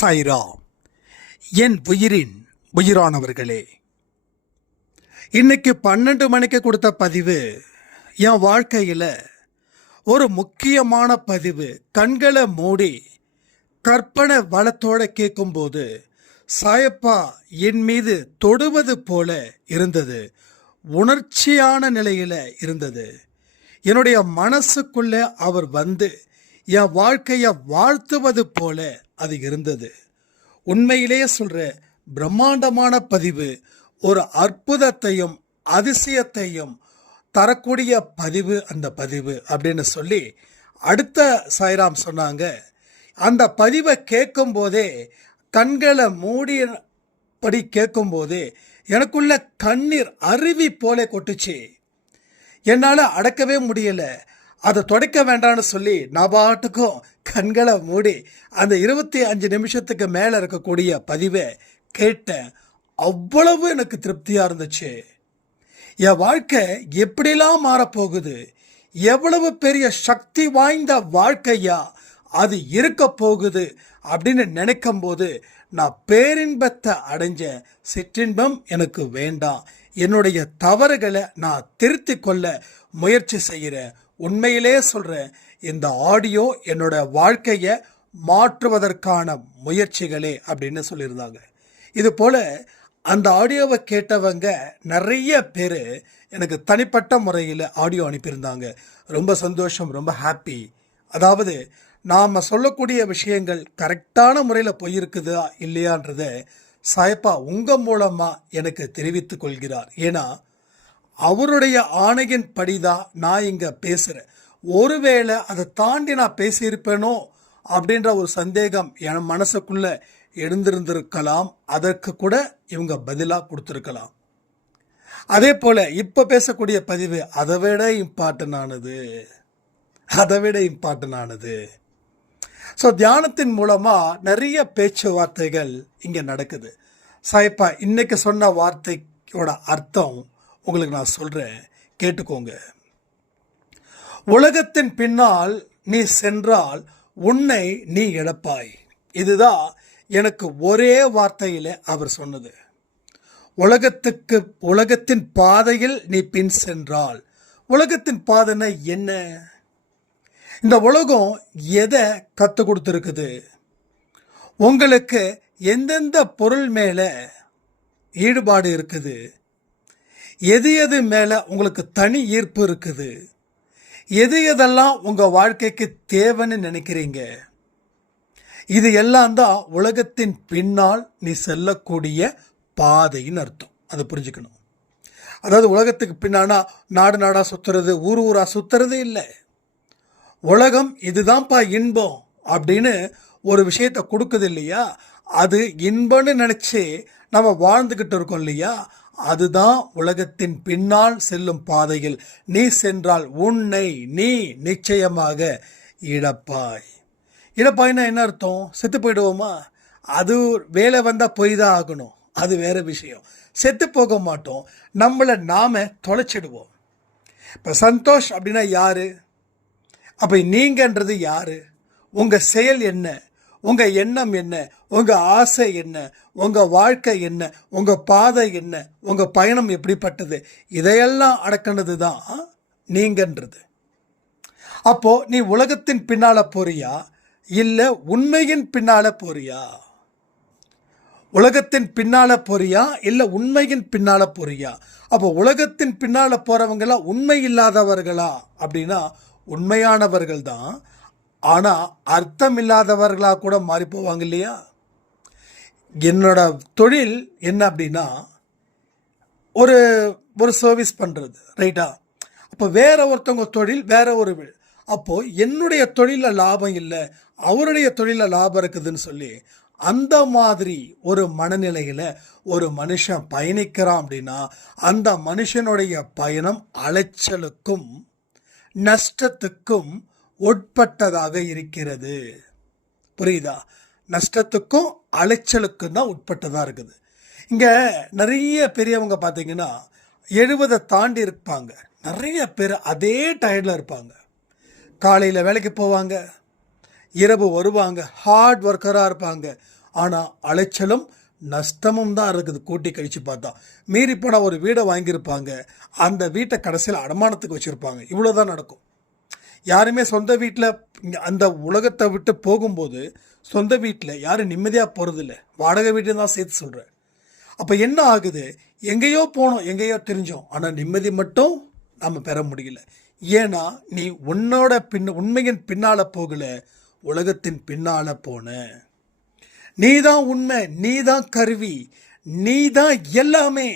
சைரா. என் உயிரின் உயிரானவர்களே இன்னைக்கு பன்னெண்டு மணிக்கு கொடுத்த பதிவு என் வாழ்க்கையில் ஒரு முக்கியமான பதிவு. கண்களை மூடி கற்பனை வளத்தோட கேட்கும்போது சாயப்பா என் மீது தொடுவது போல இருந்தது. உணர்ச்சியான நிலையில் இருந்தது. என்னுடைய மனசுக்குள்ளே அவர் வந்து என் வாழ்க்கையை வாழ்த்துவது போல அது இருந்தது. உண்மையிலேயே சொல்ற பிரம்மாண்டமான பதிவு ஒரு அற்புதத்தையும் அதிசயத்தையும் தரக்கூடிய பதிவு அந்த பதிவு அப்படின்னு சொல்லி அடுத்த சாய்ராம் சொன்னாங்க. அந்த பதிவை கேட்கும் போதே கண்களை மூடியபடி கேட்கும்போதே எனக்குள்ள கண்ணீர் அருவி போல கொட்டுச்சு. என்னால் அடக்கவே முடியல. அதை துடைக்க வேண்டாம்னு சொல்லி நான் பாட்டுக்கும் கண்களை மூடி அந்த இருபத்தி அஞ்சு நிமிஷத்துக்கு மேலே இருக்கக்கூடிய பதிவை கேட்டேன் அவ்வளவு எனக்கு திருப்தியாக இருந்துச்சு. என் வாழ்க்கை எப்படிலாம் மாறப்போகுது? எவ்வளவு பெரிய சக்தி வாய்ந்த வாழ்க்கையா அது இருக்க போகுது அப்படின்னு நினைக்கும் போது நான் பேரின்பத்தை அடைஞ்ச சிற்றின்பம் எனக்கு வேண்டாம். என்னுடைய தவறுகளை நான் திருத்தி கொள்ள முயற்சி செய்கிறேன் உண்மையிலே சொல்கிறேன் இந்த ஆடியோ என்னோட வாழ்க்கையை மாற்றுவதற்கான முயற்சிகளே அப்படின்னு சொல்லியிருந்தாங்க. இது போல் அந்த ஆடியோவை கேட்டவங்க நிறைய பேர் எனக்கு தனிப்பட்ட முறையில் ஆடியோ அனுப்பியிருந்தாங்க. ரொம்ப சந்தோஷம் ரொம்ப ஹாப்பி அதாவது நாம் சொல்லக்கூடிய விஷயங்கள் கரெக்டான முறையில் போயிருக்குதா இல்லையான்றத சாயப்பா உங்கள் மூலமாக எனக்கு தெரிவித்து கொள்கிறார். ஏன்னா அவருடைய ஆணையின் படிதான் நான் இங்கே பேசுகிறேன் ஒருவேளை அதை தாண்டி நான் பேசியிருப்பேனோ அப்படின்ற ஒரு சந்தேகம் என் மனசுக்குள்ளே எழுந்திருந்திருக்கலாம். அதற்கு கூட இவங்க பதிலாக கொடுத்துருக்கலாம். அதே போல் இப்போ பேசக்கூடிய பதிவு அதை விட இம்பார்ட்டன் ஆனது. அதை விட இம்பார்ட்டன் ஆனது. ஸோ தியானத்தின் மூலமாக நிறைய பேச்சுவார்த்தைகள் இங்கே நடக்குது. சாய்ப்பா இன்றைக்கி சொன்ன வார்த்தையோட அர்த்தம் உங்களுக்கு நான் சொல்கிறேன் கேட்டுக்கோங்க. உலகத்தின் பின்னால் நீ சென்றால் உன்னை நீ இழப்பாய். இதுதான் எனக்கு ஒரே வார்த்தையில் அவர் சொன்னது. உலகத்துக்கு உலகத்தின் பாதையில் நீ பின் சென்றால். உலகத்தின் பாதைன்னா என்ன? இந்த உலகம் எதை கற்றுக் கொடுத்துருக்குது? உங்களுக்கு எந்தெந்த பொருள் மேலே ஈடுபாடு இருக்குது? எது எது மேலே உங்களுக்கு தனி ஈர்ப்பு இருக்குது? எது எதெல்லாம் உங்கள் வாழ்க்கைக்கு தேவைன்னு நினைக்கிறீங்க? இது எல்லாம் தான் உலகத்தின் பின்னால் நீ செல்லக்கூடிய பாதைன்னு அர்த்தம். அதை புரிஞ்சுக்கணும். அதாவது உலகத்துக்கு பின்னானா நாடு நாடாக சுற்றுறது ஊர் ஊராக சுற்றுறது இல்லை. உலகம் இதுதான்ப்பா இன்பம் அப்படின்னு ஒரு விஷயத்தை கொடுக்குது இல்லையா? அது இன்பம்னு நினச்சி நம்ம வாழ்ந்துக்கிட்டு இருக்கோம் இல்லையா? அதுதான் உலகத்தின் பின்னால் செல்லும் பாதையில். நீ சென்றால் உன்னை நீ நிச்சயமாக இழப்பாய். இழப்பாய்னா என்ன அர்த்தம்? செத்து போயிடுவோமா? அது வேலை வந்தால் போய் தான் ஆகணும். அது வேற விஷயம். செத்து போக மாட்டோம். நம்மளை நாம தொலைச்சிடுவோம். இப்போ சந்தோஷ் அப்படின்னா யாரு? அப்போ நீங்கன்றது யாரு? உங்கள் செயல் என்ன? உங்கள் எண்ணம் என்ன? உங்கள் ஆசை என்ன? உங்கள் வாழ்க்கை என்ன? உங்கள் பாதை என்ன? உங்கள் பயணம் எப்படிப்பட்டது? இதையெல்லாம் அடக்கினது தான் நீங்கன்றது. அப்போ நீ உலகத்தின் பின்னால போறியா? இல்லை உண்மையின் பின்னால போறியா? உலகத்தின் பின்னால போறியா? இல்லை உண்மையின் பின்னால போறியா? அப்போ உலகத்தின் பின்னால போறவங்களாம் உண்மை இல்லாதவர்களா? அப்படின்னா உண்மையானவர்கள் தான் ஆனால் அர்த்தம் இல்லாதவர்களாக கூட மாறி போவாங்க இல்லையா? என்னோட தொழில் என்ன அப்படின்னா ஒரு ஒரு சர்வீஸ் பண்ணுறது ரைட்டா அப்போ வேற ஒருத்தவங்க தொழில் வேற ஒரு அப்போது என்னுடைய தொழிலில் லாபம் இல்லை அவருடைய தொழிலில் லாபம் இருக்குதுன்னு சொல்லி அந்த மாதிரி ஒரு மனநிலையில் ஒரு மனுஷன் பயணிக்கிறான் அப்படின்னா அந்த மனுஷனுடைய பயணம் அலைச்சலுக்கும் நஷ்டத்துக்கும் உட்பட்டதாக இருக்கிறது. புரியுதா? நஷ்டத்துக்கும் அலைச்சலுக்கும் தான் உட்பட்டதாக இருக்குது. இங்கே நிறைய பெரியவங்க பார்த்தீங்கன்னா எழுபதை தாண்டி இருப்பாங்க. நிறைய பேர் அதே டயர்டில் இருப்பாங்க. காலையில் வேலைக்கு போவாங்க. இரவு வருவாங்க. ஹார்ட் ஒர்க்கராக இருப்பாங்க. ஆனால் அலைச்சலும் நஷ்டமும் தான் இருக்குது. கூட்டி கழிச்சு பார்த்தா. மீறி போனால் ஒரு வீடை வாங்கியிருப்பாங்க. அந்த வீட்டை கடைசியில் அடமானத்துக்கு வச்சுருப்பாங்க. இவ்வளோ தான் நடக்கும். யாருமே சொந்த வீட்டில் அந்த உலகத்தை விட்டு போகும்போது சொந்த வீட்டில் யாரும் நிம்மதியாக போகிறதில்ல வாடகை வீட்டு தான் சேர்த்து சொல்கிறேன் அப்போ என்ன ஆகுது? எங்கேயோ போனோம் எங்கேயோ தெரிஞ்சோம். ஆனால் நிம்மதி மட்டும் நம்ம பெற முடியல. ஏன்னா நீ உன்னோட பின் உண்மையின் பின்னால் போகல உலகத்தின் பின்னால் போன. நீ தான் உண்மை நீ தான் கருவி நீ தான் எல்லாமே.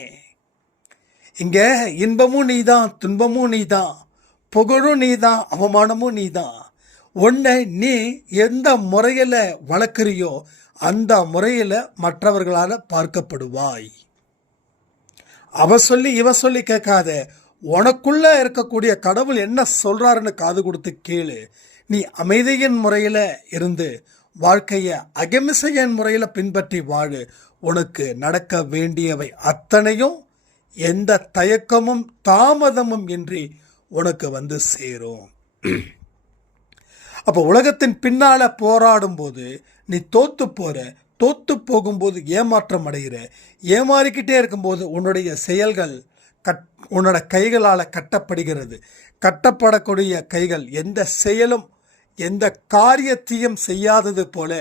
இங்கே இன்பமும் நீ தான் துன்பமும் நீ தான். புகழும் நீ தான் அவமானமும் நீ தான் உன்னை நீ எந்த முறையில் வளர்க்குறியோ அந்த முறையில் மற்றவர்களால் பார்க்கப்படுவாய். அவ சொல்லி இவ சொல்லி கேட்காத. உனக்குள்ள இருக்கக்கூடிய கடவுள் என்ன சொல்றாருன்னு காது கொடுத்து கேளு. நீ அமைதியின் முறையில் இருந்து வாழ்க்கையை அகமிசையின் முறையில் பின்பற்றி வாழு. உனக்கு நடக்க வேண்டியவை அத்தனையும் எந்த தயக்கமும் தாமதமும் இன்றி உனக்கு வந்து சேரும். அப்போ உலகத்தின் பின்னால் போராடும் போது நீ தோத்து போகிற தோத்து போகும்போது ஏமாற்றம் அடைகிற ஏமாறிக்கிட்டே இருக்கும்போது உன்னுடைய செயல்கள் கட் உன்னோட கைகளால் கட்டப்படுகிறது. கட்டப்படக்கூடிய கைகள் எந்த செயலும் எந்த காரியத்தையும் செய்யாதது போல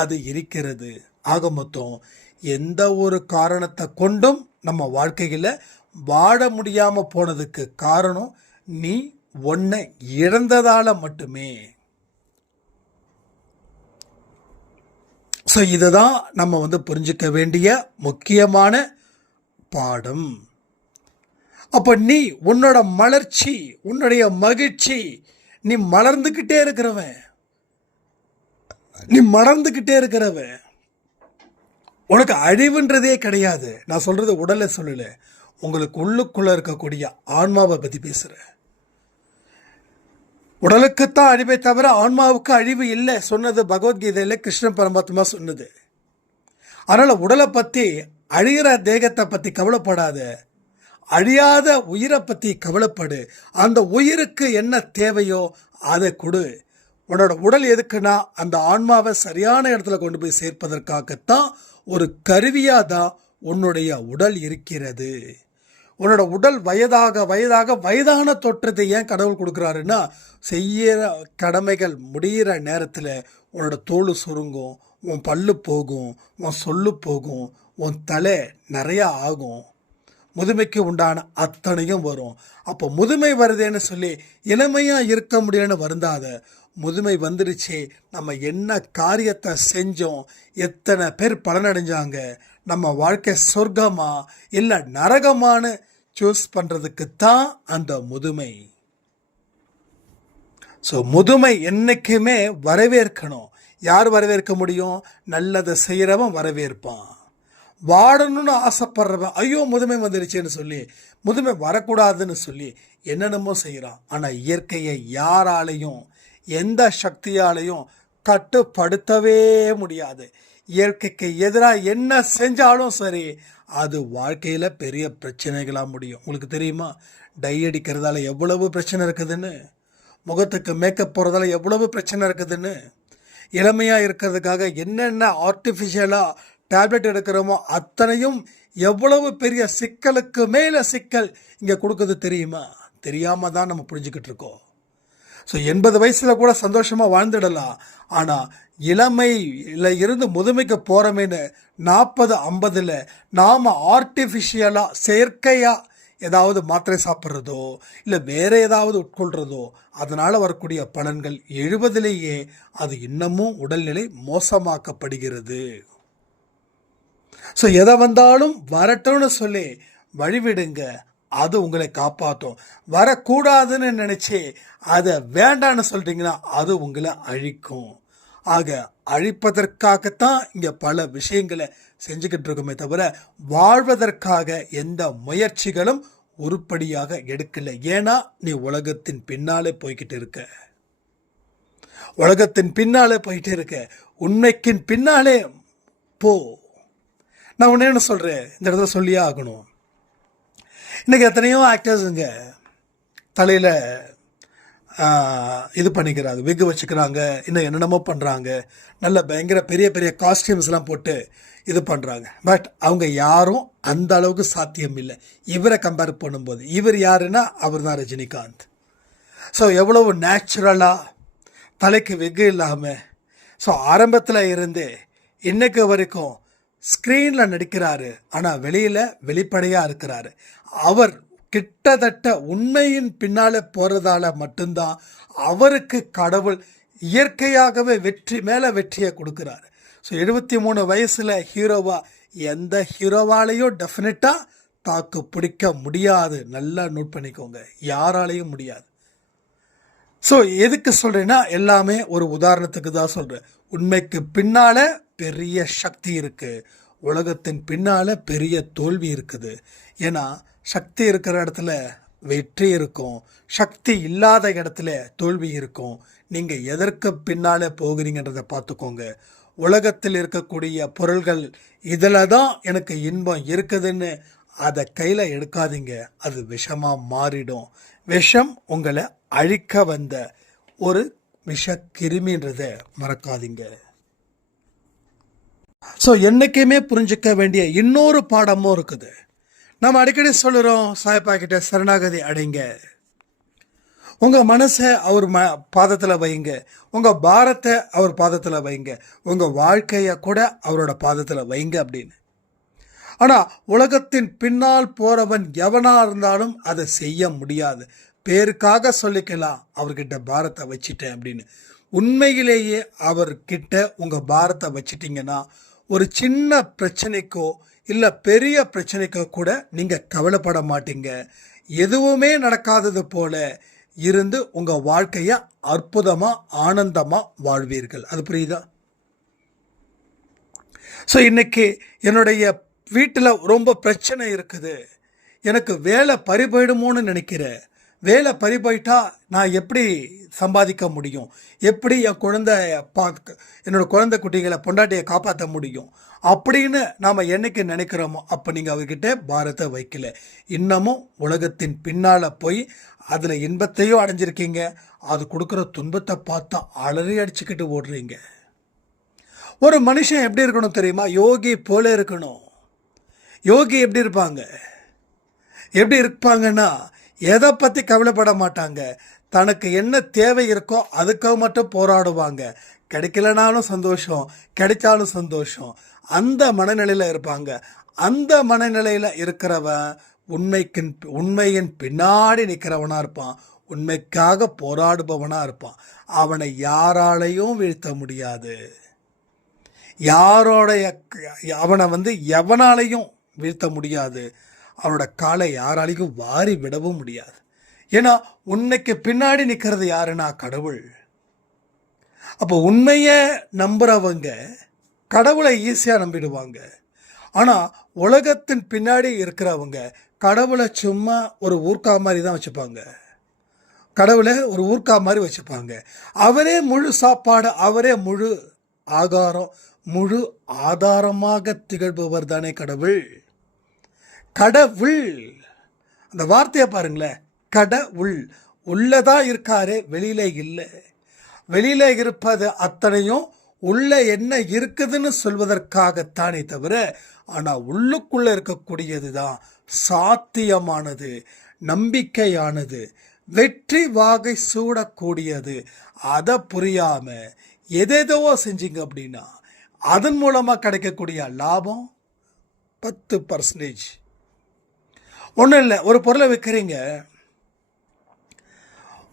அது இருக்கிறது. ஆக மொத்தம் எந்த ஒரு காரணத்தை கொண்டும் நம்ம வாழ்க்கையில் வாழ முடியாமல் போனதுக்கு காரணம் நீ ஒன்றை இழந்ததால மட்டுமே. ஸோ இதுதான் நம்ம வந்து புரிஞ்சுக்க வேண்டிய முக்கியமான பாடம். அப்போ நீ உன்னோட மலர்ச்சி உன்னுடைய மகிழ்ச்சி நீ மலர்ந்துக்கிட்டே இருக்கிறவன். நீ மலர்ந்துக்கிட்டே இருக்கிறவன். உனக்கு அழிவுன்றதே கிடையாது. நான் சொல்றது உடலை சொல்லலை. உங்களுக்கு உள்ளுக்குள்ளே இருக்கக்கூடிய ஆன்மாவை பற்றி பேசுகிறேன் உடலுக்குத்தான் அழிவை தவிர ஆன்மாவுக்கு அழிவு இல்லை சொன்னது பகவத்கீதையில கிருஷ்ண பரமாத்மா சொன்னது. அதனால் உடலை பற்றி அழிகிற தேகத்தை பற்றி கவலைப்படாத. அழியாத உயிரை பற்றி கவலைப்படு. அந்த உயிருக்கு என்ன தேவையோ அதை கொடு. உன்னோட உடல் எதுக்குன்னா அந்த ஆன்மாவை சரியான இடத்துல கொண்டு போய் சேர்ப்பதற்காகத்தான் ஒரு கருவியாக தான் உன்னுடைய உடல் இருக்கிறது. உன்னோட உடல் வயதாக வயதாக வயதான தோற்றத்தை ஏன் கடவுள் கொடுக்குறாருன்னா செய்கிற கடமைகள் முடிகிற நேரத்தில் உன்னோட தோல் சுருங்கும் உன் பல்லு போகும் உன் சொல்லு போகும் உன் தலை நிறையா ஆகும். முதுமைக்கு உண்டான அத்தனையும் வரும். அப்போ முதுமை வருதேன்னு சொல்லி இளமையாக இருக்க முடியும்னு வருந்தாத முதுமை வந்துடுச்சு நம்ம என்ன காரியத்தை செஞ்சோம் எத்தனை பேர் பலனடைஞ்சாங்க நம்ம வாழ்க்கை சொர்க்கமா இல்லை நரகமானு சூஸ் பண்ணுறதுக்கு தான் அந்த முதுமை. ஸோ முதுமை என்றைக்குமே வரவேற்கணும். யார் வரவேற்க முடியும்? நல்லதை செய்கிறவன் வரவேற்பான். வாடணும்னு ஆசைப்படுறவன் ஐயோ முதுமை வந்துடுச்சேன்னு சொல்லி முதுமை வரக்கூடாதுன்னு சொல்லி என்னென்னமோ செய்கிறான் ஆனால் இயற்கையை யாராலையும் எந்த சக்தியாலையும் கட்டுப்படுத்தவே முடியாது. இயற்கைக்கு எதிராக என்ன செஞ்சாலும் சரி அது வாழ்க்கையில் பெரிய பிரச்சனைகளாக முடியும். உங்களுக்கு தெரியுமா? டை அடிக்கிறதால எவ்வளவு பிரச்சனை இருக்குதுன்னு? முகத்துக்கு மேக்கப் போகிறதால எவ்வளவு பிரச்சனை இருக்குதுன்னு? இளமையாக இருக்கிறதுக்காக என்னென்ன ஆர்டிஃபிஷியலாக டேப்லெட் எடுக்கிறோமோ அத்தனையும் எவ்வளவு பெரிய சிக்கலுக்கு மேலே சிக்கல் இங்கே கொடுக்குது தெரியுமா? தெரியாமல் தான் நம்ம புரிஞ்சுக்கிட்டு இருக்கோம். ஸோ எண்பது வயசில் கூட சந்தோஷமாக வாழ்ந்துடலாம். ஆனால் இளமையில் இருந்து முதுமைக்கு போகிறோமேனு நாற்பது ஐம்பதில் நாம் ஆர்டிஃபிஷியலாக செயற்கையாக ஏதாவது மாத்திரை சாப்பிட்றதோ இல்லை வேறு ஏதாவது உட்கொள்கிறதோ அதனால் வரக்கூடிய பலன்கள் எழுபதிலேயே அது இன்னமும் உடல்நிலை மோசமாக்கப்படுகிறது. ஸோ எதை வந்தாலும் வரட்டும்னு சொல்லி வழிவிடுங்க. அது உங்களை காப்பாற்றும் வரக்கூடாதுன்னு நினச்சி அதை வேண்டான்னு சொல்கிறீங்கன்னா அது உங்களை அழிக்கும். ஆக அழிப்பதற்காகத்தான் இங்கே பல விஷயங்களை செஞ்சுக்கிட்டு இருக்கோமே தவிர வாழ்வதற்காக எந்த முயற்சிகளும் உருப்படியாக எடுக்கல. ஏன்னா நீ உலகத்தின் பின்னாலே போய்கிட்டு இருக்க. உலகத்தின் பின்னாலே போயிட்டு இருக்க. உண்மைக்கின் பின்னாலே போ. நான் ஒன்று என்ன சொல்கிறேன் இந்த இடத்துல சொல்லியே ஆகணும். இன்றைக்கி எத்தனையோ ஆக்டர்ஸுங்க தலையில் இது பண்ணிக்கிறாங்க விக்கு வச்சுக்கிறாங்க இன்னும் என்னென்னமோ பண்ணுறாங்க நல்ல பயங்கர பெரிய பெரிய காஸ்டியூம்ஸ்லாம் போட்டு இது பண்ணுறாங்க பட் அவங்க யாரும் அந்த அளவுக்கு சாத்தியம் இல்லை. இவரை கம்பேர் பண்ணும்போது. இவர் யாருன்னா அவர் தான் ரஜினிகாந்த். ஸோ எவ்வளவு நேச்சுரலாக தலைக்கு வெகு இல்லாமல் ஸோ ஆரம்பத்தில் இருந்து இன்றைக்கு வரைக்கும் ஸ்க்ரீனில் நடிக்கிறாரு. ஆனால் வெளியில் வெளிப்படையாக இருக்கிறாரு. அவர் கிட்டத்தட்ட உண்மையின் பின்னால் போகிறதால மட்டும்தான் அவருக்கு கடவுள் இயற்கையாகவே வெற்றி மேலே வெற்றியை கொடுக்குறாரு. ஸோ எழுபத்தி மூணு வயசில் ஹீரோவா எந்த ஹீரோவாலையும் டெஃபினட்டாக தாக்கு பிடிக்க முடியாது. நல்லா நோட் பண்ணிக்கோங்க. யாராலையும் முடியாது. ஸோ எதுக்கு சொல்கிறேன்னா எல்லாமே ஒரு உதாரணத்துக்கு தான் சொல்கிறேன் உண்மைக்கு பின்னால் பெரிய சக்தி இருக்குது உலகத்தின் பின்னால் பெரிய தோல்வி இருக்குது. ஏன்னா சக்தி இருக்கிற இடத்துல வெற்றி இருக்கும். சக்தி இல்லாத இடத்துல தோல்வி இருக்கும். நீங்கள் எதற்கு பின்னால் போகிறீங்கன்றதை பார்த்துக்கோங்க. உலகத்தில் இருக்கக்கூடிய பொருள்கள் இதில் தான் எனக்கு இன்பம் இருக்குதுன்னு அதை கையில் எடுக்காதீங்க. அது விஷமாக மாறிடும். விஷம் உங்களை அழிக்க வந்த ஒரு விஷ கிருமின்றதை மறக்காதீங்க. ஸோ என்றைக்குமே புரிஞ்சுக்க வேண்டிய இன்னொரு பாடமும் இருக்குது. நம்ம அடிக்கடி சொல்லுறோம் சாய்ப்பா கிட்ட சரணாகதி அடைங்க. உங்கள் மனசை அவர் ம பாதத்தில் வைங்க. உங்கள் பாரத்தை அவர் பாதத்தில் வைங்க. உங்கள் வாழ்க்கையை கூட அவரோட பாதத்தில் வைங்க அப்படின்னு. ஆனால் உலகத்தின் பின்னால் போறவன் எவனாக இருந்தாலும் அதை செய்ய முடியாது. பேருக்காக சொல்லிக்கலாம் அவர்கிட்ட பாரத்தை வச்சிட்டேன் அப்படின்னு. உண்மையிலேயே அவர்கிட்ட உங்கள் பாரத்தை வச்சிட்டிங்கன்னா ஒரு சின்ன பிரச்சனைக்கோ இல்லை பெரிய பிரச்சனைக்கு கூட நீங்கள் கவலைப்பட மாட்டீங்க. எதுவுமே நடக்காதது போல இருந்து உங்கள் வாழ்க்கையை அற்புதமாக ஆனந்தமாக வாழ்வீர்கள். அது புரியுதா? ஸோ இன்னைக்கு என்னுடைய வீட்டில் ரொம்ப பிரச்சனை இருக்குது. எனக்கு வேலை பறிபோயிடுமோன்னு நினைக்கிறேன். வேலை பறி போயிட்டா நான் எப்படி சம்பாதிக்க முடியும்? எப்படி என் குழந்தை பார்க்க என்னோடய குழந்தை குட்டிகளை பொண்டாட்டியை காப்பாற்ற முடியும்? அப்படின்னு நாம் என்னைக்கு நினைக்கிறோமோ அப்போ நீங்கள் அவர்கிட்ட பாரத்தை வைக்கல. இன்னமும் உலகத்தின் பின்னால் போய் அதில் இன்பத்தையும் அடைஞ்சிருக்கீங்க. அது கொடுக்குற துன்பத்தை பார்த்தா அலறி அடிச்சுக்கிட்டு ஓடுறீங்க. ஒரு மனுஷன் எப்படி இருக்கணும் தெரியுமா? யோகி போல இருக்கணும். யோகி எப்படி இருப்பாங்க? எப்படி இருப்பாங்கன்னா எதை பற்றி கவலைப்பட மாட்டாங்க. தனக்கு என்ன தேவை இருக்கோ அதுக்காக மட்டும் போராடுவாங்க. கிடைக்கலனாலும் சந்தோஷம் கிடைச்சாலும் சந்தோஷம். அந்த மனநிலையில் இருப்பாங்க. அந்த மனநிலையில் இருக்கிறவன் உண்மைக்கு உண்மையின் பின்னாடி நிற்கிறவனாக இருப்பான். உண்மைக்காக போராடுபவனாக இருப்பான். அவனை யாராலையும் வீழ்த்த முடியாது. யாரோடைய அவனை வந்து எவனாலையும் வீழ்த்த முடியாது. அவனோட காலை யாராலையும் வாரி விடவும் முடியாது. ஏன்னா உன்னைக்கு பின்னாடி நிற்கிறது யாருன்னா கடவுள். அப்போ உண்மையை நம்புறவங்க கடவுளை ஈஸியாக நம்பிடுவாங்க. ஆனால் உலகத்தின் பின்னாடி இருக்கிறவங்க கடவுளை சும்மா ஒரு ஊர்க்கா மாதிரி தான் வச்சுப்பாங்க. கடவுளை ஒரு ஊர்க்கா மாதிரி வச்சுப்பாங்க. அவரே முழு சாப்பாடு அவரே முழு ஆகாரம் முழு ஆதாரமாக திகழ்பவர் தானே கடவுள். கடவுள். அந்த வார்த்தையை பாருங்களேன். கடவுள். உள்ளே தான் இருக்காரு வெளியில இல்லை. வெளியில இருப்பது அத்தனையும் உள்ளே என்ன இருக்குதுன்னு சொல்வதற்காகத்தானே தவிர ஆனால் உள்ளுக்குள்ளே இருக்கக்கூடியது தான் சாத்தியமானது நம்பிக்கையானது வெற்றி வாகை சூடக்கூடியது. அதை புரியாமல் எதேதோ செஞ்சீங்க அப்படின்னா அதன் மூலமாக கிடைக்கக்கூடிய லாபம் பத்து பர்சன்டேஜ் ஒன்றும் இல்லை. ஒரு பொருளை விற்கிறீங்க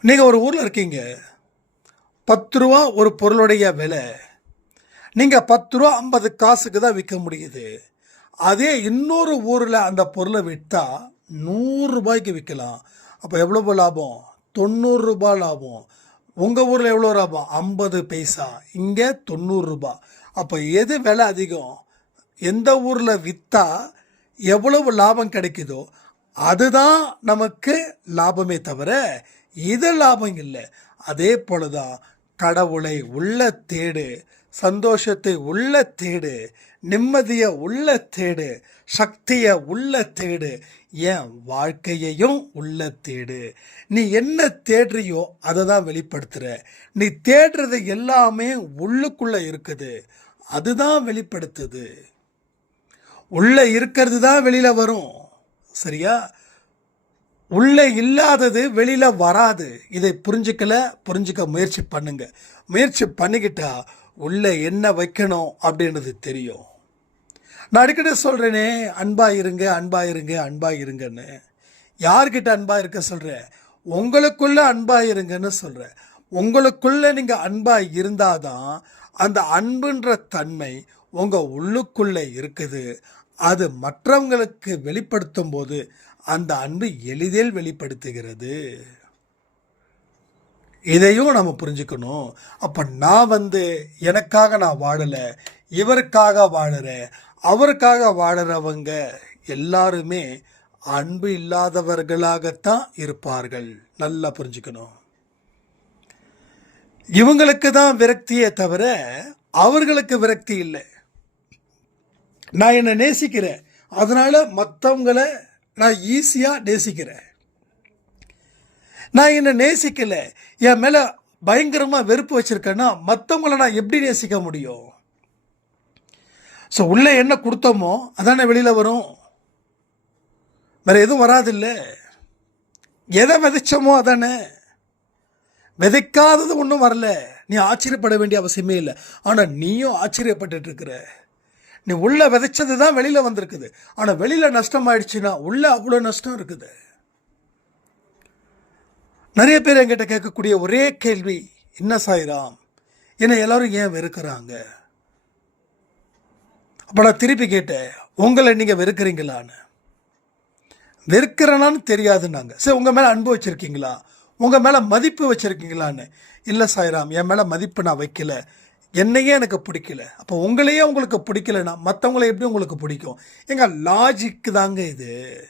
நீங்கள் ஒரு ஊரில் இருக்கீங்க. பத்து ரூபா ஒரு பொருளுடைய விலை. நீங்கள் பத்து ரூபா ஐம்பது காசுக்கு தான் விற்க முடியுது. அதே இன்னொரு ஊரில் அந்த பொருளை விற்றா நூறு ரூபாய்க்கு விற்கலாம் அப்போ எவ்வளோ லாபம்? தொண்ணூறுரூபா லாபம். உங்கள் ஊரில் எவ்வளோ லாபம்? ஐம்பது பைசா. இங்கே தொண்ணூறுரூபா அப்போ எது விலை அதிகம்? எந்த ஊரில் விற்றா எவ்வளவு லாபம் கிடைக்குதோ அதுதான் நமக்கு லாபமே தவிர இது லாபம் இல்லை. அதே போல தான் கடவுளை உள்ள தேடு சந்தோஷத்தை உள்ள தேடு நிம்மதியை உள்ள தேடு சக்தியை உள்ள தேடு என் வாழ்க்கையையும் உள்ள தேடு. நீ என்ன தேடுறியோ அதை தான் வெளிப்படுத்துகிற நீ தேடுறது எல்லாமே உள்ளுக்குள்ளே இருக்குது. அதுதான் வெளிப்படுத்துது. உள்ளே இருக்கிறது தான் வெளியில் வரும். சரியா? உள்ளே இல்லாதது வெளியில் வராது. இதை புரிஞ்சுக்கல புரிஞ்சுக்க முயற்சி பண்ணுங்க. முயற்சி பண்ணிக்கிட்டா உள்ளே என்ன வைக்கணும் அப்படின்றது தெரியும். நான் அடிக்கடி சொல்கிறேனே அன்பாக இருங்க அன்பாக இருங்க அன்பாக இருங்கன்னு. யார்கிட்ட அன்பாக இருக்க சொல்கிறேன் உங்களுக்குள்ளே அன்பாக இருங்கன்னு சொல்கிறேன் உங்களுக்குள்ளே நீங்கள் அன்பாக இருந்தால் தான் அந்த அன்புன்ற தன்மை உங்கள் உள்ளுக்குள்ளே இருக்குது. அது மற்றவங்களுக்கு வெளிப்படுத்தும் போது அந்த அன்பு எளிதில் வெளிப்படுத்துகிறது. இதையும் நம்ம புரிஞ்சுக்கணும். அப்போ நான் வந்து எனக்காக நான் வாழலை இவருக்காக வாழறேன் அவருக்காக வாழறவங்க எல்லாருமே அன்பு இல்லாதவர்களாகத்தான் இருப்பார்கள். நல்லா புரிஞ்சுக்கணும். இவங்களுக்கு தான் விரக்தியே தவிர அவர்களுக்கு விரக்தி இல்லை. நான் என்னை நேசிக்கிறேன். அதனால் மற்றவங்களை நான் ஈஸியாக நேசிக்கிறேன். நான் என்னை நேசிக்கலை. என் மேலே பயங்கரமாக வெறுப்பு வச்சுருக்கேன்னா மற்றவங்கள நான் எப்படி நேசிக்க முடியும்? ஸோ உள்ளே என்ன கொடுத்தோமோ அதானே வெளியில் வரும். வேறு எதுவும் வராதில்ல. எதை விதைச்சோமோ அதானே. விதைக்காதது ஒன்றும் வரல. நீ ஆச்சரியப்பட வேண்டிய அவசியமே இல்லை. ஆனால் நீயும் ஆச்சரியப்பட்டுட்டு இருக்கிற. நீ உள்ள விதைச்சது தான் வெளியில் வந்திருக்குது. ஆனால் வெளியில் நஷ்டம் ஆயிடுச்சுன்னா உள்ள அவ்வளோ நஷ்டம் இருக்குது. நிறைய பேர் என்கிட்ட கேட்கக்கூடிய ஒரே கேள்வி என்ன சாயிராம்? என்னை எல்லாரும் ஏன் வெறுக்கிறாங்க? அப்போ நான் திருப்பி கேட்டேன் உங்களை நீங்கள் வெறுக்கிறீங்களான்னு? வெறுக்கிறனான்னு தெரியாதுன்னாங்க. சரி உங்கள் மேலே அன்பு வச்சுருக்கீங்களா? உங்கள் மேலே மதிப்பு வச்சுருக்கீங்களான்னு? இல்லை சாய்ராம் என் மேலே மதிப்பு நான் வைக்கல. என்னையே எனக்கு பிடிக்கல. அப்போ உங்களையே உங்களுக்கு பிடிக்கலன்னா மற்றவங்கள எப்படி உங்களுக்கு பிடிக்கும்? எங்க லாஜிக் தாங்க இது.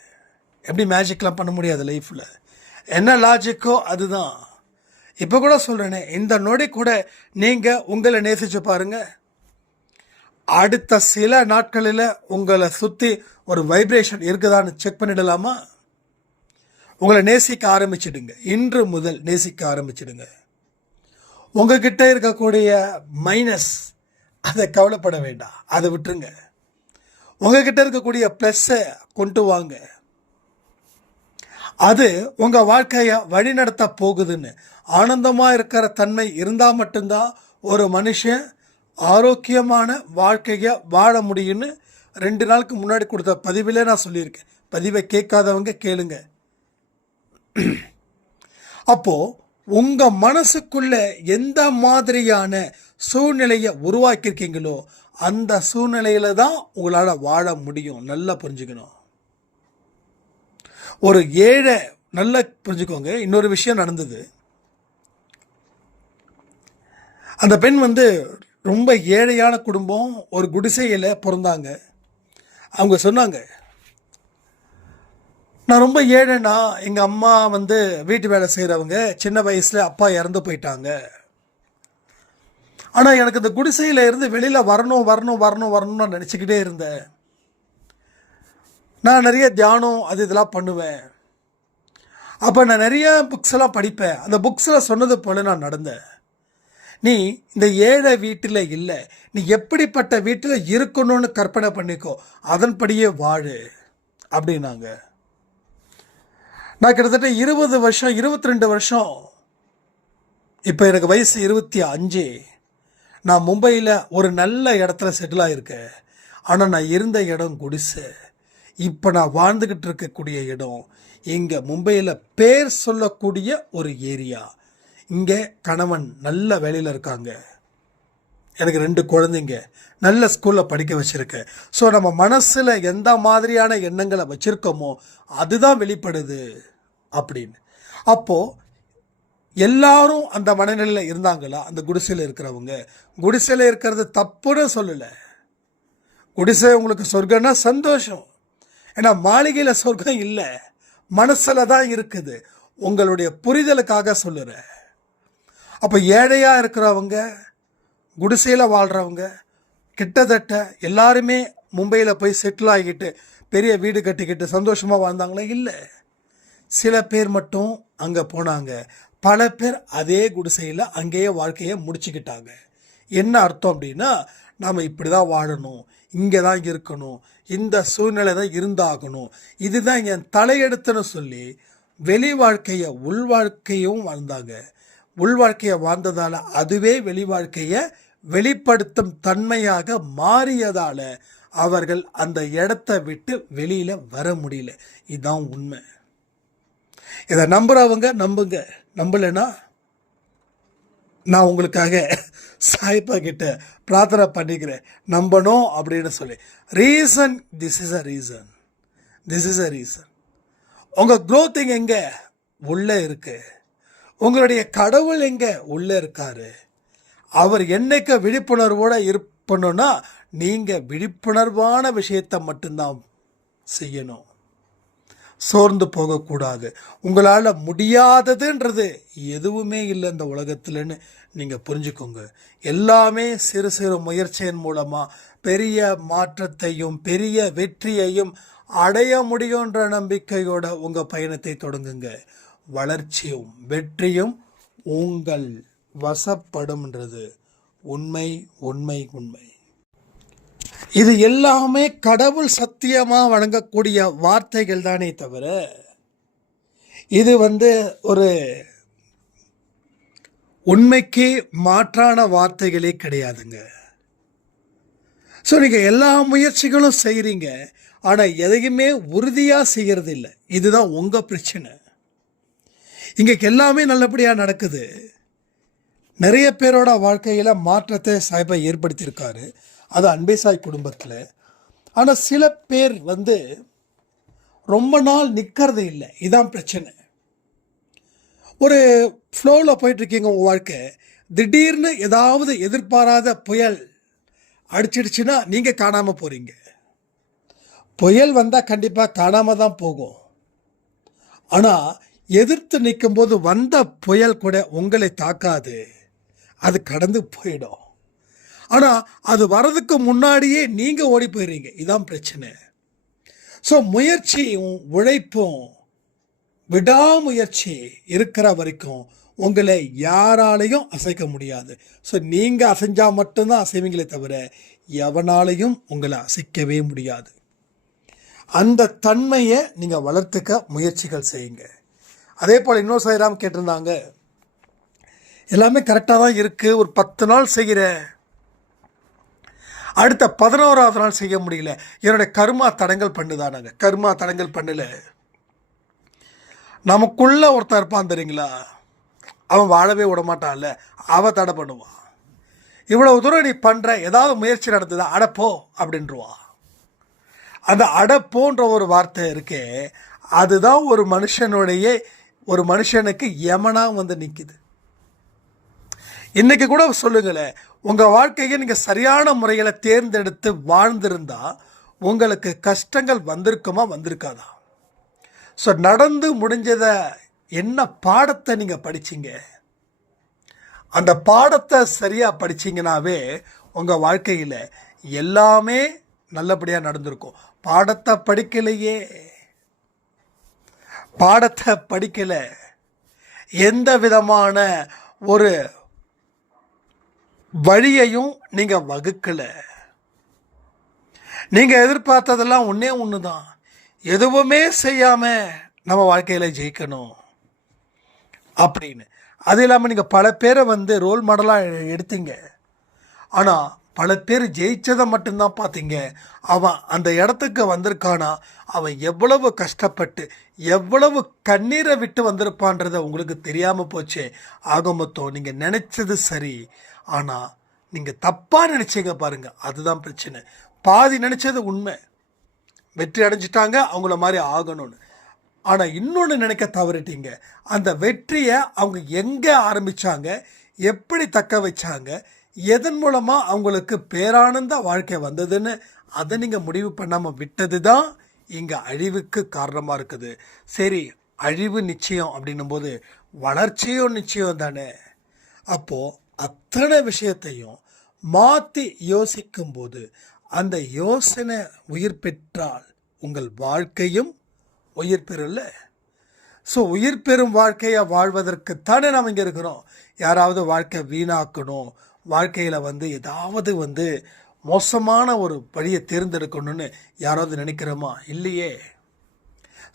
எப்படி மேஜிக்லாம் பண்ண முடியாது லைஃப்பில் என்ன லாஜிக்கோ அதுதான். இப்போ கூட சொல்கிறேனே இந்த நொடி கூட நீங்கள் உங்களை நேசிச்சு பாருங்கள் அடுத்த சில நாட்களில் உங்களை சுற்றி ஒரு வைப்ரேஷன் இருக்குதான்னு செக் பண்ணிடலாமா? உங்களை நேசிக்க ஆரம்பிச்சிடுங்க. இன்று முதல் நேசிக்க ஆரம்பிச்சிடுங்க. உங்ககிட்ட இருக்கக்கூடிய மைனஸ் அதை கவலைப்பட வேண்டாம். அதை விட்டுருங்க. உங்ககிட்ட இருக்கக்கூடிய ப்ளஸ்ஸை கொண்டு வாங்க. அது உங்கள் வாழ்க்கையை வழிநடத்த போகுதுன்னு. ஆனந்தமாக இருக்கிற தன்மை இருந்தால் மட்டும்தான் ஒரு மனுஷன் ஆரோக்கியமான வாழ்க்கையை வாழ முடியும்னு ரெண்டு நாளுக்கு முன்னாடி கொடுத்த பதிவிலே நான் சொல்லியிருக்கேன். பதிவை கேட்காதவங்க கேளுங்க. அப்போது உங்க மனசுக்குள்ள எந்த மாதிரியான சூழ்நிலையை உருவாக்கியிருக்கீங்களோ அந்த சூழ்நிலையில தான் உங்களால் வாழ முடியும். நல்லா புரிஞ்சுக்கணும். ஒரு ஏழை நல்லா புரிஞ்சுக்கோங்க. இன்னொரு விஷயம் நடந்தது. அந்த பெண் வந்து ரொம்ப ஏழையான குடும்பம் ஒரு குடிசையில் பிறந்தாங்க. அவங்க சொன்னாங்க நான் ரொம்ப ஏழைனா எங்கள் அம்மா வந்து வீட்டு வேலை செய்கிறவங்க சின்ன வயசில் அப்பா இறந்து போயிட்டாங்க. ஆனால் எனக்கு இந்த குடிசையில் இருந்து வெளியில் வரணும் வரணும் வரணும் வரணும்னு நினச்சிக்கிட்டே இருந்தேன். நான் நிறைய தியானம் அது இதெல்லாம் பண்ணுவேன். அப்போ நான் நிறைய புக்ஸ் எல்லாம் படிப்பேன். அந்த புக்ஸில் சொன்னது போல் நான் நடந்தேன். நீ இந்த ஏழை வீட்டில் இல்லை. நீ எப்படிப்பட்ட வீட்டில் இருக்கணும்னு கற்பனை பண்ணிக்கோ. அதன்படியே வாழு அப்படின்னாங்க. நான் கிட்டத்தட்ட இருபது வருஷம் இருபத்தி ரெண்டு வருஷம். இப்போ எனக்கு வயசு இருபத்தி அஞ்சு. நான் மும்பையில் ஒரு நல்ல இடத்துல செட்டில் ஆகிருக்கேன் ஆனால் நான் இருந்த இடம் குடிசை. இப்போ நான் வாழ்ந்துக்கிட்டு இருக்கக்கூடிய இடம் இங்கே மும்பையில் பேர் சொல்லக்கூடிய ஒரு ஏரியா. இங்கே கணவன் நல்ல வேலையில் இருக்காங்க. எனக்கு ரெண்டு குழந்தைங்க. நல்ல ஸ்கூலில் படிக்க வச்சுருக்கேன் ஸோ நம்ம மனசில் எந்த மாதிரியான எண்ணங்களை வச்சுருக்கோமோ அதுதான் வெளிப்படுது. அப்படின்னு. அப்போது எல்லாரும் அந்த மனநிலையில் இருந்தாங்களா? அந்த குடிசையில் இருக்கிறவங்க. குடிசையில் இருக்கிறது தப்புன்னு சொல்லலை. குடிசை உங்களுக்கு சொர்க்கம்னா சந்தோஷம். ஏன்னா மாளிகையில் சொர்க்கம் இல்லை. மனசில் தான் இருக்குது. உங்களுடைய புரிதலுக்காக சொல்லுறேன். அப்போ ஏழையாக இருக்கிறவங்க குடிசையில் வாழ்கிறவங்க கிட்டத்தட்ட எல்லாருமே மும்பையில் போய் செட்டில் ஆகிக்கிட்டு பெரிய வீடு கட்டிக்கிட்டு சந்தோஷமாக வாழ்ந்தாங்களே? இல்லை. சில பேர் மட்டும் அங்கே போனாங்க. பல பேர் அதே குடிசையில் அங்கேயே வாழ்க்கையை முடிச்சுக்கிட்டாங்க. என்ன அர்த்தம் அப்படின்னா நாம் இப்படி தான் வாழணும் இங்கே தான் இருக்கணும் இந்த சூழ்நிலை தான் இருந்தாகணும். இதுதான் என் தலையெடுத்துன்னு சொல்லி வெளி வாழ்க்கையை உள் வாழ்க்கையும் வாழ்ந்தாங்க. உள் வாழ்க்கையை வாழ்ந்ததால் அதுவே வெளி வாழ்க்கையை வெளிப்படுத்தும் தன்மையாக மாறியதால் அவர்கள் அந்த இடத்த விட்டு வெளியில் வர முடியல. இதுதான் உண்மை. இதை நம்புறவங்க நம்புங்க. நம்பலைன்னா நான் உங்களுக்காக சாய்ப்பா கிட்ட பிரார்த்தனை பண்ணிக்கிறேன். நம்பணும் அப்படின்னு சொல்லி. Reason this is a reason this is a reason உங்கள் க்ரோத்திங் எங்கே? உள்ளே இருக்கு. உங்களுடைய கடவுள் எங்கே? உள்ளே இருக்காரு. அவர் என்னைக்கு விழிப்புணர்வோடு இருப்பணும்னா நீங்கள் விழிப்புணர்வான விஷயத்தை மட்டும்தான் செய்யணும். சோர்ந்து போகக்கூடாது. உங்களால் முடியாததுன்றது எதுவுமே இல்லை இந்த உலகத்தில்னு நீங்கள் புரிஞ்சுக்கோங்க. எல்லாமே சிறு சிறு முயற்சியின் மூலமாக பெரிய மாற்றத்தையும் பெரிய வெற்றியையும் அடைய முடியுன்ற நம்பிக்கையோட உங்கள் பயணத்தை தொடங்குங்க. வளர்ச்சியும் வெற்றியும் உங்கள் வசப்படும்ன்றது. உண்மை உண்மை உண்மை. இது எல்லாமே கடவுள் சத்தியமாக வழங்கக்கூடிய வார்த்தைகள் தானே தவிர இது வந்து ஒரு உண்மைக்கு மாற்றான வார்த்தைகளே கிடையாதுங்க. ஸோ நீங்கள் எல்லா முயற்சிகளும் செய்கிறீங்க ஆனால் எதையுமே உறுதியாக செய்கிறது இல்லை இதுதான் உங்கள் பிரச்சனை. இங்கே எல்லாமே நல்லபடியாக நடக்குது. நிறைய பேரோட வாழ்க்கையில் மாற்றத்தை சாய்பா ஏற்படுத்தியிருக்காரு. அது அன்பேசாய் குடும்பத்தில். ஆனால் சில பேர் வந்து ரொம்ப நாள் நிற்கிறது இல்லை. இதான் பிரச்சனை. ஒரு ஃப்ளோவில் போயிட்டுருக்கீங்க உங்கள் வாழ்க்கை. திடீர்னு ஏதாவது எதிர்பாராத புயல் அடிச்சிடுச்சுன்னா நீங்கள் காணாமல் போகிறீங்க புயல் வந்தால் கண்டிப்பாக காணாமல் தான் போகும். ஆனால் எதிர்த்து நிற்கும்போது வந்த புயல் கூட உங்களை தாக்காது. அது கடந்து போயிடும். ஆனால் அது வர்றதுக்கு முன்னாடியே நீங்கள் ஓடி போயிடுறீங்க. இதான் பிரச்சனை. ஸோ முயற்சியும் உழைப்பும் விடாமுயற்சி இருக்கிற வரைக்கும் உங்களை யாராலையும் அசைக்க முடியாது. ஸோ நீங்கள் அசைஞ்சால் மட்டும்தான் அசைவீங்களே தவிர எவனாலையும் உங்களை அசைக்கவே முடியாது. அந்த தன்மையை நீங்கள் வளர்த்துக்க முயற்சிகள் செய்யுங்க. அதே போல் இன்னொரு சைராம் கேட்டிருந்தாங்க எல்லாமே கரெக்டாக தான் இருக்குது ஒரு பத்து நாள் செய்கிற அடுத்த பதினோராவது நாள் செய்ய முடியல. என்னுடைய கர்மா தடங்கள் பண்ணுதானாங்க. கர்மா தடங்கள் பண்ணல. நமக்குள்ள ஒருத்தன் இருப்பான் தெரியுங்களா? அவன் வாழவே விட மாட்டான்ல அவன் தடை பண்ணுவான். இவ்வளவு தூரம் நீ பண்ணுற ஏதாவது முயற்சி நடந்ததா? அடப்போ அப்படின்ட்டுருவா அந்த அடப்போன்ற ஒரு வார்த்தை இருக்கே அதுதான் ஒரு மனுஷனுடைய ஒரு மனுஷனுக்கு யமனாக வந்து நிற்கிது இன்றைக்கி கூட சொல்லுங்களேன் உங்கள் வாழ்க்கையை நீங்கள் சரியான முறையில் தேர்ந்தெடுத்து வாழ்ந்திருந்தா உங்களுக்கு கஷ்டங்கள் வந்திருக்குமா வந்திருக்காதா? ஸோ நடந்து முடிஞ்சதை என்ன பாடத்தை நீங்கள் படிச்சீங்க? அந்த பாடத்தை சரியாக படிச்சீங்கனாவே உங்கள் வாழ்க்கையில் எல்லாமே நல்லபடியாக நடந்திருக்கும். பாடத்தை படிக்கலையே. பாடத்தை படிக்கலை. எந்த விதமான ஒரு வழியையும் நீங்கள் வகுக்கலை. நீங்கள் எதிர்பார்த்ததெல்லாம் ஒன்றே ஒன்று தான் எதுவுமே செய்யாமல் நம்ம வாழ்க்கையில் ஜெயிக்கணும். அப்படின்னு. அது இல்லாமல் நீங்கள் பல பேரை வந்து ரோல் மாடலாக எடுத்தீங்க. ஆனால் பல பேர் ஜெயிச்சதை மட்டும்தான் பார்த்தீங்க. அவன் அந்த இடத்துக்கு வந்திருக்கானா? அவன் எவ்வளவு கஷ்டப்பட்டு எவ்வளவு கண்ணீரை விட்டு வந்திருப்பான்றதை உங்களுக்கு தெரியாமல் போச்சே. ஆக மொத்தம் நீங்கள் நினச்சது சரி. ஆனால் நீங்கள் தப்பாக நினச்சிங்க பாருங்கள் அதுதான் பிரச்சனை. பாதி நினச்சது உண்மை. வெற்றி அடைஞ்சிட்டாங்க அவங்கள மாதிரி ஆகணும்னு. ஆனால் இன்னொன்று நினைக்க தவறிட்டீங்க. அந்த வெற்றியை அவங்க எங்கே ஆரம்பித்தாங்க எப்படி தக்க வச்சாங்க? எதன் மூலமாக அவங்களுக்கு பேரானந்த வாழ்க்கை வந்ததுன்னு அதை நீங்கள் முடிவு பண்ணாமல் விட்டது தான் இங்கே அழிவுக்கு காரணமாக இருக்குது. சரி அழிவு நிச்சயம் அப்படின்னும் போது வளர்ச்சியும் நிச்சயம் தானே? அப்போது அத்தனை விஷயத்தையும் மாற்றி யோசிக்கும்போது அந்த யோசனை உயிர் பெற்றால் உங்கள் வாழ்க்கையும் உயிர் பெறல ஸோ உயிர் பெறும் வாழ்க்கையை வாழ்வதற்குத்தானே நாம் இங்கே இருக்கிறோம். யாராவது வாழ்க்கை வீணாக்கணும் வாழ்க்கையில் வந்து ஏதாவது வந்து மோசமான ஒரு வழியை தேர்ந்தெடுக்கணும்னு யாராவது நினைக்கிறோமா? இல்லையே.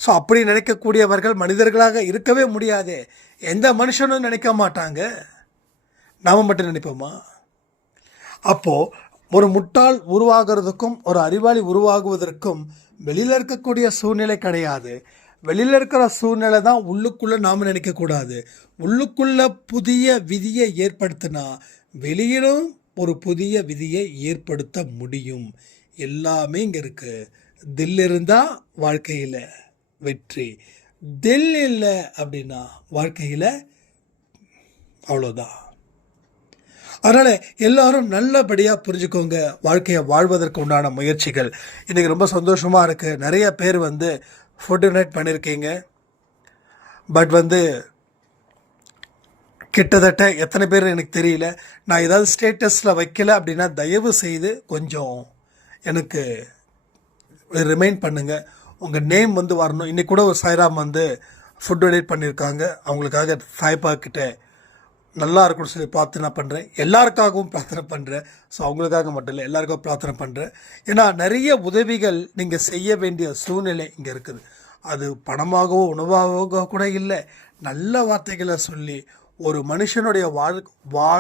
ஸோ அப்படி நினைக்கக்கூடியவர்கள் மனிதர்களாக இருக்கவே முடியாது. எந்த மனுஷனும் நினைக்க மாட்டாங்க. நாம் மட்டும் நினைப்போமா? அப்போது ஒரு முட்டாள் உருவாகிறதுக்கும் ஒரு அறிவாளி உருவாகுவதற்கும் வெளியில் இருக்கக்கூடிய சூழ்நிலை கிடையாது. வெளியில் இருக்கிற சூழ்நிலை தான் உள்ளுக்குள்ளே நாம் நினைக்கக்கூடாது உள்ளுக்குள்ளே புதிய விதியை ஏற்படுத்தினா வெளியிலும் ஒரு புதிய விதியை ஏற்படுத்த முடியும். எல்லாமே இங்கே இருக்குது தில் இருந்தால் வாழ்க்கையில் வெற்றி. தில் இல்லை அப்படின்னா வாழ்க்கையில் அவ்வளோதான் அதனால் எல்லாரும் நல்லபடியாக புரிஞ்சுக்கோங்க. வாழ்க்கையை வாழ்வதற்கு உண்டான முயற்சிகள். இன்றைக்கி ரொம்ப சந்தோஷமாக இருக்குது நிறைய பேர் வந்து ஃபுட் டொனேட் பண்ணியிருக்கீங்க பட் வந்து கிட்டத்தட்ட எத்தனை பேர் எனக்கு தெரியல. நான் ஏதாவது ஸ்டேட்டஸில் வைக்கல அப்படின்னா தயவு செய்து கொஞ்சம் எனக்கு ரிமைண்ட் பண்ணுங்கள் உங்கள் நேம் வந்து வரணும். இன்றைக்கூட ஒரு சாய்ராம் வந்து ஃபுட் டொனேட் பண்ணியிருக்காங்க அவங்களுக்காக சாய்பா நல்லா இருக்கும்னு சொல்லி பிரார்த்தனை பண்ணுறேன் எல்லாருக்காகவும் பிரார்த்தனை பண்ணுறேன் ஸோ அவங்களுக்காக மட்டும் இல்லை எல்லாருக்கும் பிரார்த்தனை பண்ணுறேன் ஏன்னா நிறைய உதவிகள் நீங்கள் செய்ய வேண்டிய சூழ்நிலை இங்கே இருக்குது. அது பணமாகவோ உணவாகவோ கூட இல்லை. நல்ல வார்த்தைகளை சொல்லி ஒரு மனுஷனுடைய வாழ் வா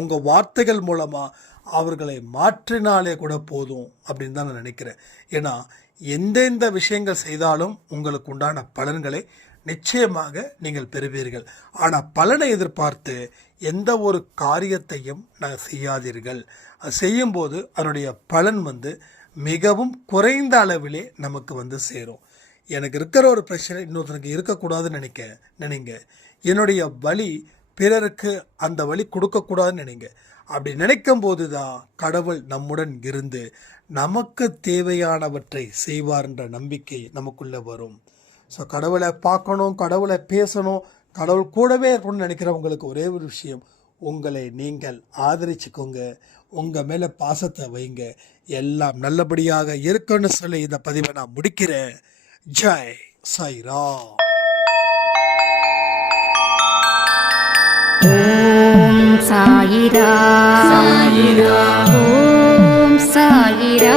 உங்கள் வார்த்தைகள் மூலமாக அவர்களை மாற்றினாலே கூட போதும் அப்படின்னு தான் நான் நினைக்கிறேன். ஏன்னா எந்தெந்த விஷயங்கள் செய்தாலும் உங்களுக்கு உண்டான பலன்களை நிச்சயமாக நீங்கள் பெறுவீர்கள். ஆனால் பலனை எதிர்பார்த்து எந்த ஒரு காரியத்தையும் நான் செய்யாதீர்கள். அது செய்யும்போது அதனுடைய பலன் வந்து மிகவும் குறைந்த அளவிலே நமக்கு வந்து சேரும். எனக்கு இருக்கிற ஒரு பிரச்சனை இன்னொருத்தனுக்கு இருக்கக்கூடாதுன்னு நினைக்க நினைங்க. என்னுடைய வழி பிறருக்கு அந்த வழி கொடுக்கக்கூடாதுன்னு நினைங்க. அப்படி நினைக்கும் போது தான் கடவுள் நம்முடன் இருந்து நமக்கு தேவையானவற்றை செய்வார் என்ற நம்பிக்கை நமக்குள்ளே வரும். ஸோ கடவுளை பார்க்கணும் கடவுளை பேசணும் கடவுள் கூடவே இருக்கணும்னு நினைக்கிறவங்களுக்கு ஒரே ஒரு விஷயம். உங்களை நீங்கள் ஆதரிச்சுக்கோங்க. உங்கள் மேலே பாசத்தை வைங்க. எல்லாம் நல்லபடியாக இருக்குன்னு சொல்லி இந்த பதிவை நான் முடிக்கிறேன். ஜெய் சைரா ஓம் சாயிரா சாயிரா ஓம் சாயிரா